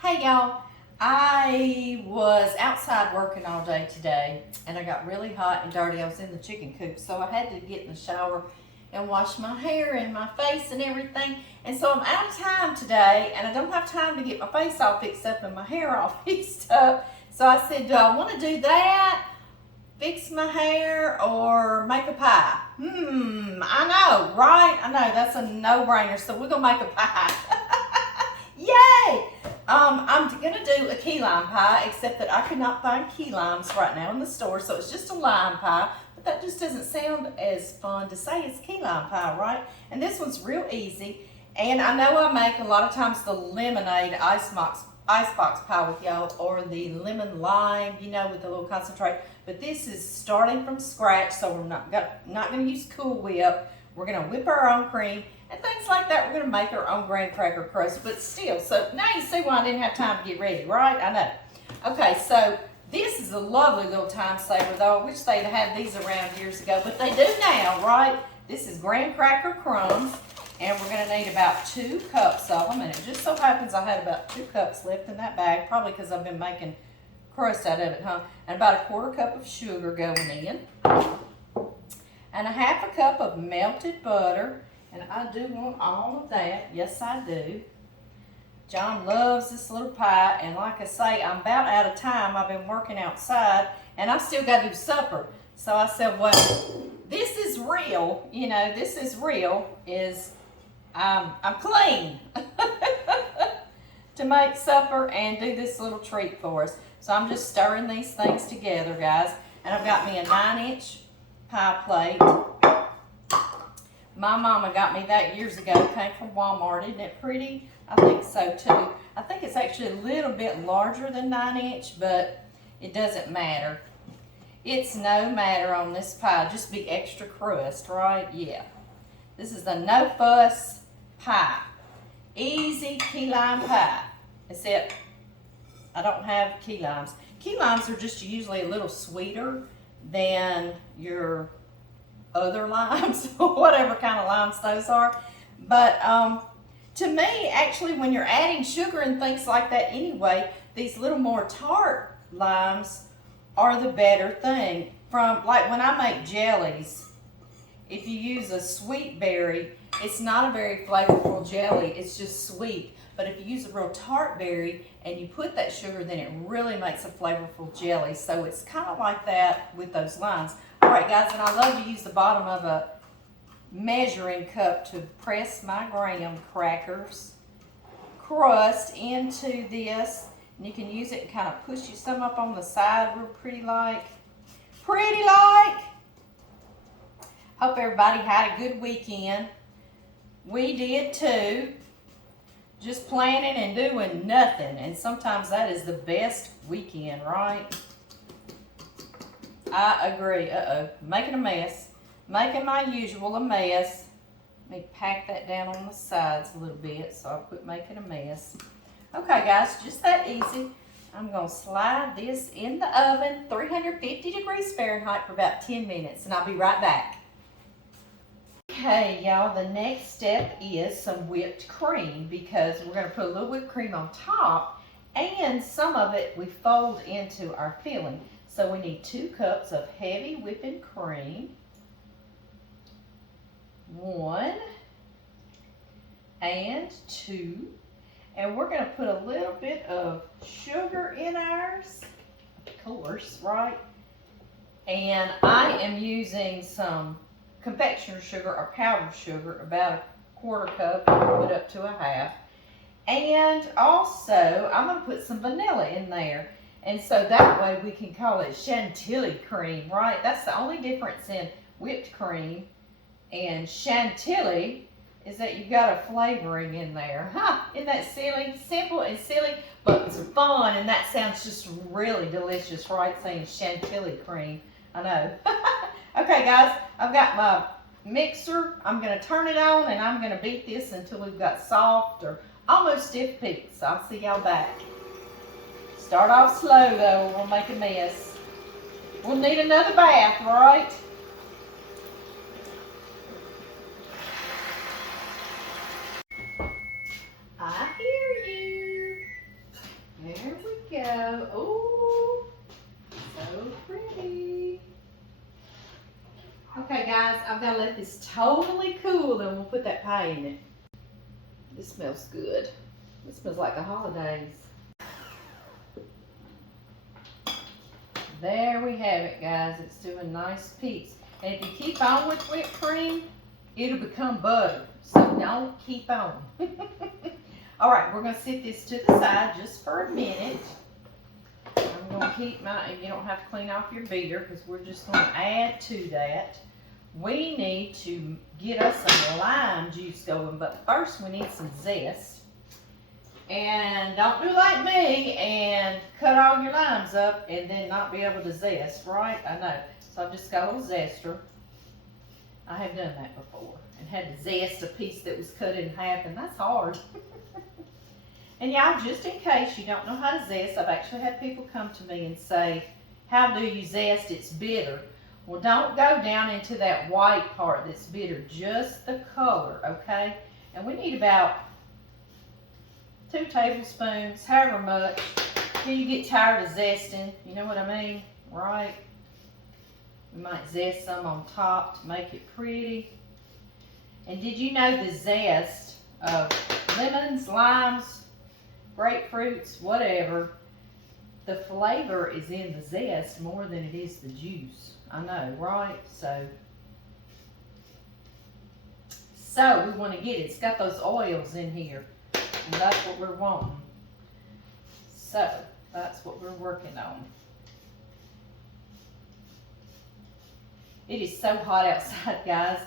Hey y'all, I was outside working all day today and I got really hot and dirty. I was in the chicken coop, so I had to get in the shower and wash my hair and my face and everything. And so I'm out of time today and I don't have time to get my face all fixed up and my hair all fixed up. So I said, do I want to do that? Fix my hair or make a pie? I know, right? I know, that's a no-brainer. So we're gonna make a pie. Yay! I'm gonna do a key lime pie, except that I could not find key limes right now in the store, so it's just a lime pie, but that just doesn't sound as fun to say as key lime pie, right? And this one's real easy, and I know I make a lot of times the lemonade icebox pie with y'all, or the lemon lime, you know, with the little concentrate, but this is starting from scratch, so we're not gonna use Cool Whip. We're gonna whip our own cream and things like that. We're gonna make our own Graham Cracker Crust, but still, so now you see why I didn't have time to get ready, right? I know. Okay, so this is a lovely little time saver though. I wish they'd had these around years ago, but they do now, right? This is Graham Cracker Crumbs, and we're gonna need about 2 cups of them, and it just so happens I had about 2 cups left in that bag, probably because I've been making crust out of it, huh? And about 1/4 cup of sugar going in, and 1/2 cup of melted butter. And I do want all of that. Yes, I do. John loves this little pie. And like I say, I'm about out of time. I've been working outside. And I've still got to do supper. So I said, well, this is real. You know, this is real. I'm clean to make supper and do this little treat for us. So I'm just stirring these things together, guys. And I've got me a 9-inch pie plate. My mama got me that years ago. It came from Walmart. Isn't it pretty? I think so too. I think it's actually a little bit larger than 9-inch, but it doesn't matter. It's no matter on this pie. Just be extra crust, right? Yeah. This is the no fuss pie. Easy key lime pie. Except I don't have key limes. Key limes are just usually a little sweeter than your other limes, whatever kind of limes those are. But to me, actually, when you're adding sugar and things like that anyway, these little more tart limes are the better thing. From, like, when I make jellies, if you use a sweet berry, it's not a very flavorful jelly, it's just sweet. But if you use a real tart berry and you put that sugar, then it really makes a flavorful jelly. So it's kind of like that with those limes. All right, guys, and I love to use the bottom of a measuring cup to press my Graham Crackers crust into this. And you can use it and kind of push some up on the side real pretty like. Pretty like. Hope everybody had a good weekend. We did too. Just planning and doing nothing. And sometimes that is the best weekend, right? I agree. Making a mess. Making my usual a mess. Let me pack that down on the sides a little bit, so I'll quit making a mess. Okay, guys, just that easy. I'm going to slide this in the oven, 350 degrees Fahrenheit for about 10 minutes, and I'll be right back. Okay, y'all, the next step is some whipped cream, because we're going to put a little whipped cream on top, and some of it we fold into our filling. So we need 2 cups of heavy whipping cream, 1 and 2, and we're going to put a little bit of sugar in ours, of course, right? And I am using some confectioner sugar or powdered sugar, about 1/4 cup, put up to 1/2. And also, I'm going to put some vanilla in there. And so that way we can call it Chantilly Cream, right? That's the only difference in whipped cream and Chantilly, is that you've got a flavoring in there. Huh? Isn't that silly? Simple and silly, but it's fun, and that sounds just really delicious, right? Saying Chantilly Cream. I know. Okay, guys, I've got my mixer. I'm going to turn it on, and I'm going to beat this until we've got soft or almost stiff peaks. I'll see y'all back. Start off slow, though, or we'll make a mess. We'll need another bath, right? I hear you. go. Ooh, so pretty. Okay guys, I've got to let this totally cool and we'll put that pie in it. This smells good. It smells like the holidays. There we have it, guys. It's doing nice peaks. And if you keep on with whipped cream, it'll become butter. So don't keep on. All right, we're going to sit this to the side just for a minute. I'm going to keep my, you don't have to clean off your beater because we're just going to add to that. We need to get us some lime juice going, but first we need some zest. And don't do like me and cut all your limes up and then not be able to zest, right? I know. So I've just got a little zester. I have done that before and had to zest a piece that was cut in half, and that's hard. And y'all, just in case you don't know how to zest, I've actually had people come to me and say, how do you zest? It's bitter. Well, don't go down into that white part that's bitter, just the color, okay? And we need about 2 tablespoons, however much. Till you get tired of zesting, you know what I mean, right? We might zest some on top to make it pretty. And did you know the zest of lemons, limes, grapefruits, whatever, the flavor is in the zest more than it is the juice. I know, right? So we want to get it. It's got those oils in here, and that's what we're wanting. So that's what we're working on. It is so hot outside, guys,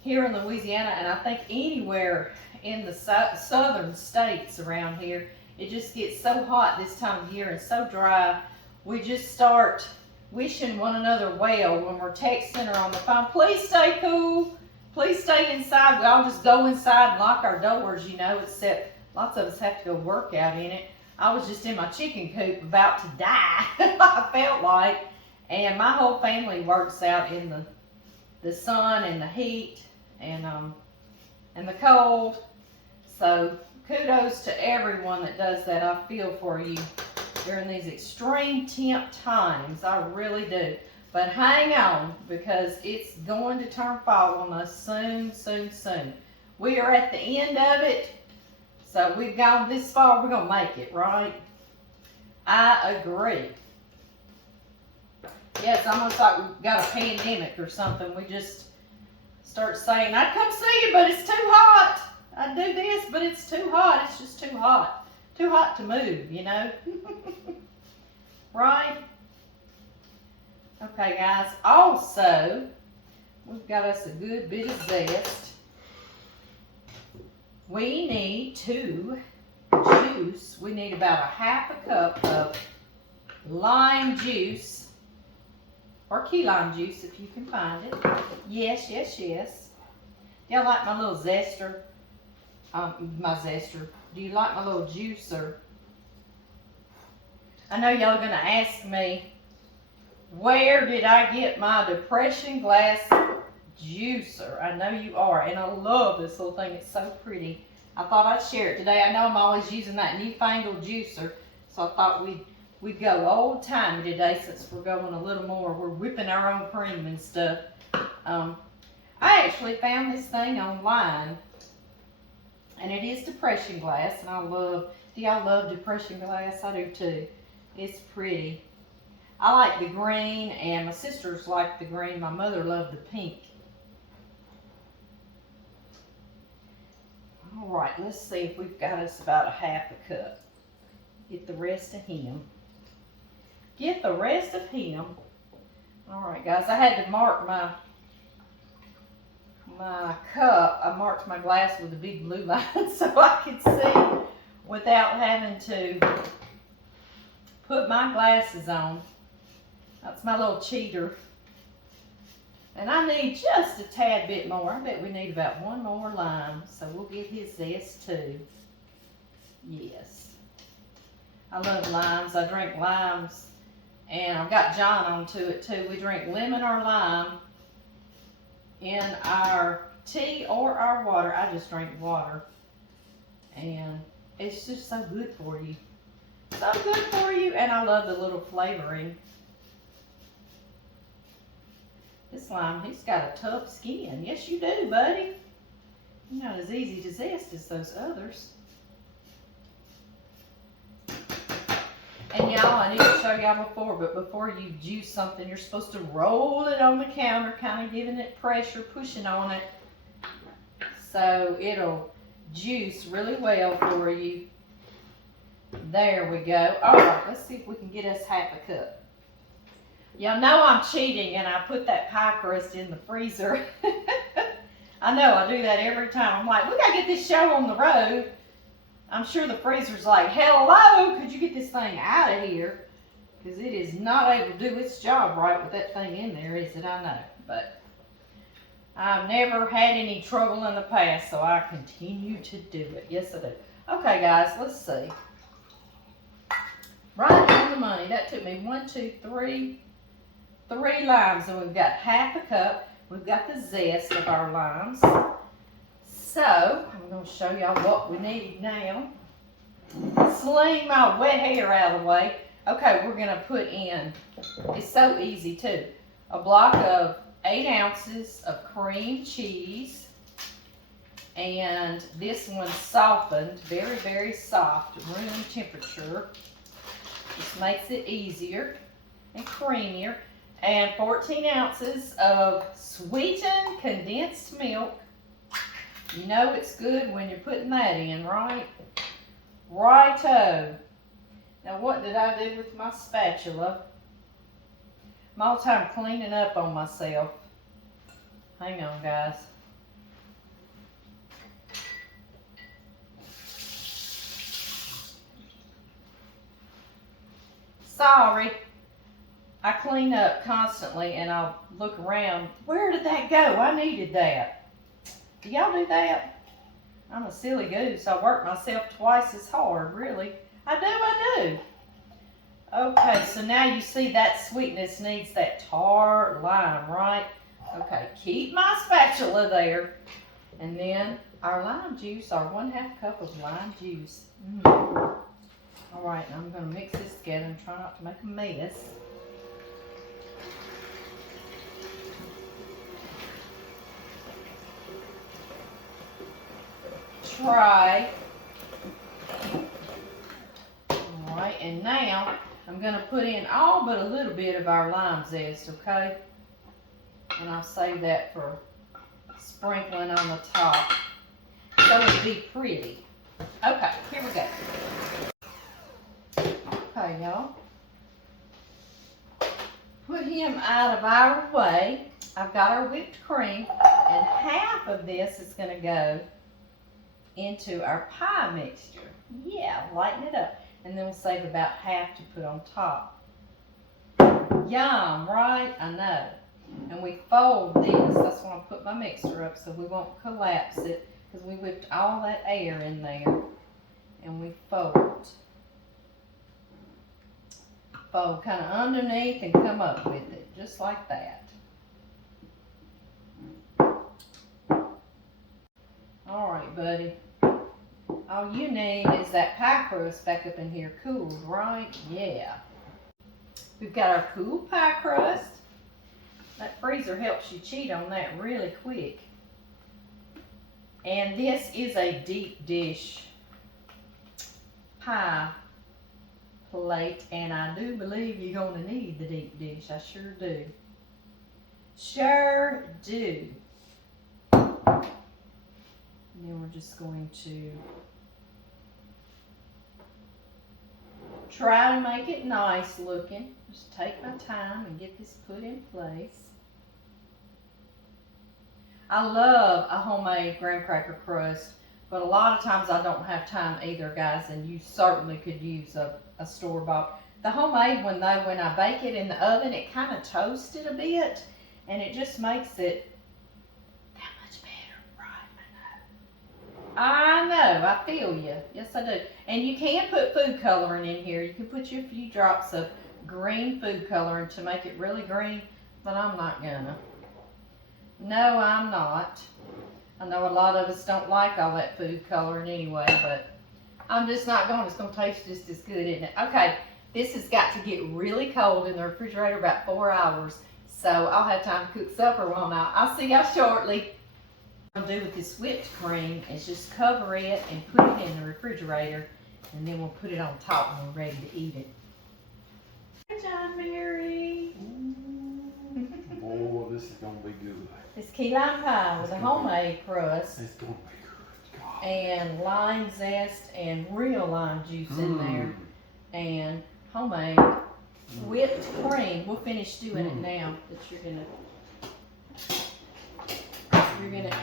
here in Louisiana, and I think anywhere in the southern states around here. It just gets so hot this time of year and so dry. We just start wishing one another well when we're texting or on the phone. Please stay cool. Please stay inside. We all just go inside and lock our doors, you know, except lots of us have to go work out in it. I was just in my chicken coop about to die, I felt like. And my whole family works out in the sun and the heat and the cold. So kudos to everyone that does that. I feel for you during these extreme temp times. I really do. But hang on, because it's going to turn fall on us soon, soon, soon. We are at the end of it. So we've gone this far, we're going to make it, right? I agree. Yeah, it's almost like we've got a pandemic or something. We just start saying, I'd come see you, but it's too hot. I do this, but it's too hot. It's just too hot. Too hot to move, you know? Right? Okay, guys. Also, we've got us a good bit of zest. We need to juice. We need about a half a cup of lime juice. Or key lime juice if you can find it. Yes, yes, yes. Y'all like my little zester? Do you like my little juicer? I know y'all are going to ask me, where did I get my depression glass juicer? I know you are, and I love this little thing. It's so pretty. I thought I'd share it today. I know I'm always using that newfangled juicer, so I thought we'd go old timey today since we're going a little more. We're whipping our own cream and stuff. I actually found this thing online. And it is depression glass, and I love, do y'all love depression glass? I do too. It's pretty. I like the green, and my sisters like the green. My mother loved the pink. All right, let's see if we've got us about a half a cup. Get the rest of him. Get the rest of him. All right, guys, I had to mark my cup. I marked my glass with a big blue line so I could see without having to put my glasses on. That's my little cheater. And I need just a tad bit more. I bet we need about one more lime. So we'll get his zest too. Yes. I love limes. I drink limes. And I've got John onto it too. We drink lemon or lime in our tea or our water. I just drink water. And it's just so good for you. So good for you, and I love the little flavoring. This lime, he's got a tough skin. Yes, you do, buddy. You're not as easy to zest as those others. And y'all, I didn't show y'all before, but before you juice something, you're supposed to roll it on the counter, kind of giving it pressure, pushing on it, so it'll juice really well for you. There we go. All right, let's see if we can get us half a cup. Y'all know I'm cheating, and I put that pie crust in the freezer. I know, I do that every time. I'm like, we gotta get this show on the road. I'm sure the freezer's like, hello, could you get this thing out of here? Because it is not able to do its job right with that thing in there, is it? I know, but I've never had any trouble in the past, so I continue to do it. Yes, I do. Okay, guys, let's see. Right on the money. That took me 1, 2, 3 limes, and we've got half a cup. We've got the zest of our limes. So, I'm going to show y'all what we need now. Sling my wet hair out of the way. Okay, we're going to put in, it's so easy too, a block of 8 ounces of cream cheese. And this one's softened, very, very soft, room temperature. This makes it easier and creamier. And 14 ounces of sweetened condensed milk. You know it's good when you're putting that in, right? Righto. Now what did I do with my spatula? I'm all the time cleaning up on myself. Hang on, guys. Sorry. I clean up constantly, and I'll look around. Where did that go? I needed that. Do y'all do that? I'm a silly goose. I work myself twice as hard, really. I do. Okay, so now you see that sweetness needs that tart lime, right? Okay, keep my spatula there. And then our lime juice, our 1/2 cup of lime juice. All right, now I'm going to mix this together and try not to make a mess. Try. Alright, and now I'm going to put in all but a little bit of our lime zest, okay? And I'll save that for sprinkling on the top, so it'll be pretty. Okay, here we go. Okay, y'all. Put him out of our way. I've got our whipped cream, and half of this is going to go into our pie mixture. Yeah, lighten it up. And then we'll save about half to put on top. Yum, right? I know. And we fold this. That's why I put my mixer up, so we won't collapse it, because we whipped all that air in there. And we fold. Fold kind of underneath and come up with it, just like that. All right, buddy. All you need is that pie crust back up in here cooled, right? Yeah. We've got our cool pie crust. That freezer helps you cheat on that really quick. And this is a deep dish pie plate, and I do believe you're going to need the deep dish. I sure do. Sure do. And then we're just going to try to make it nice looking. Just take my time and get this put in place. I love a homemade graham cracker crust, but a lot of times I don't have time either, guys, and you certainly could use a store-bought. The homemade one, though, when I bake it in the oven, it kind of toasts it a bit, and it just makes it that much better, right? I know, I feel you. Yes, I do. And you can put food coloring in here. You can put you a few drops of green food coloring to make it really green, but I'm not gonna. No, I'm not. I know a lot of us don't like all that food coloring anyway, but I'm just not going. It's going to taste just as good, isn't it? Okay, this has got to get really cold in the refrigerator about 4 hours. So I'll have time to cook supper while I'm out. I'll see y'all shortly. What I'm going to do with this whipped cream is just cover it and put it in the refrigerator. And then we'll put it on top when we're ready to eat it. Hi, John Mary. Boy, this is going to be good. It's key lime pie with a homemade crust. It's going to be good. God. And lime zest and real lime juice in there. And homemade whipped cream. We'll finish doing it now that you're gonna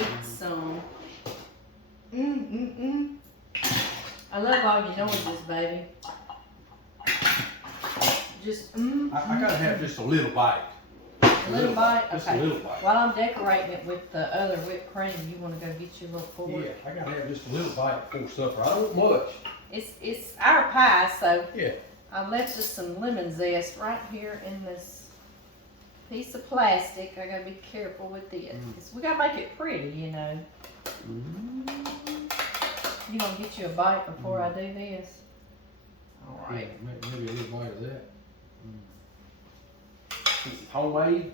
eat some. I love all your noises, baby. Just I gotta have just a little bite. A little bite? Just Okay. a little bite. While I'm decorating it with the other whipped cream, you want to go get your little fork? Yeah, I gotta have just a little bite before supper. I don't want much. It's our pie, so Yeah. I left us some lemon zest right here in this piece of plastic. I gotta be careful with this. 'Cause we gotta make it pretty, you know. You gonna get you a bite before I do this? All right. Yeah, maybe a little bite of that. This is homemade.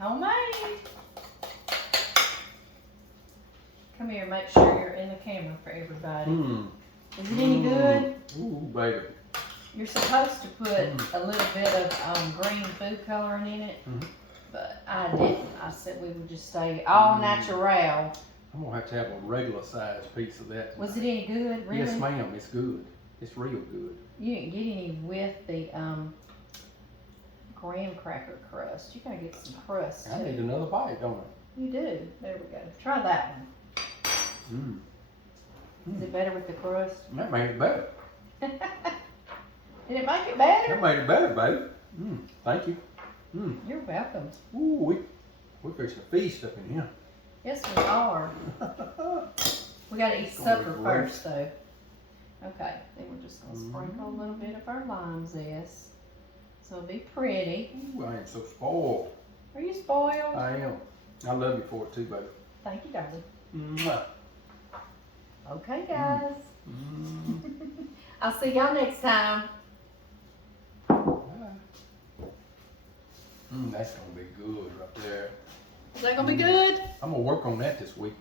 Homemade. Come here, make sure you're in the camera for everybody. Is it any good? Ooh, baby. You're supposed to put a little bit of green food coloring in it, but I didn't. I said we would just stay all natural. I'm gonna have to have a regular size piece of that. Was it any good? Really? Yes, ma'am. It's good. It's real good. You didn't get any with the Graham Cracker Crust. You gotta get some crust I need too. another bite, don't I? You do. There we go. Try that one. Is it better with the crust? That made it better. Did it make it better? That made it better, baby. Thank you. You're welcome. Ooh, we're fixing a feast up in here. Yes, we are. We gotta eat supper great. first, though. Okay, then we're just gonna sprinkle a little bit of our lime zest, so it'll be pretty. Ooh, I am so spoiled. Are you spoiled? I am. I love you for it too, baby. Thank you, darling. Mwah. Okay, guys. I'll see y'all next time. That's gonna be good right there. Is that gonna be good? I'm gonna work on that this week.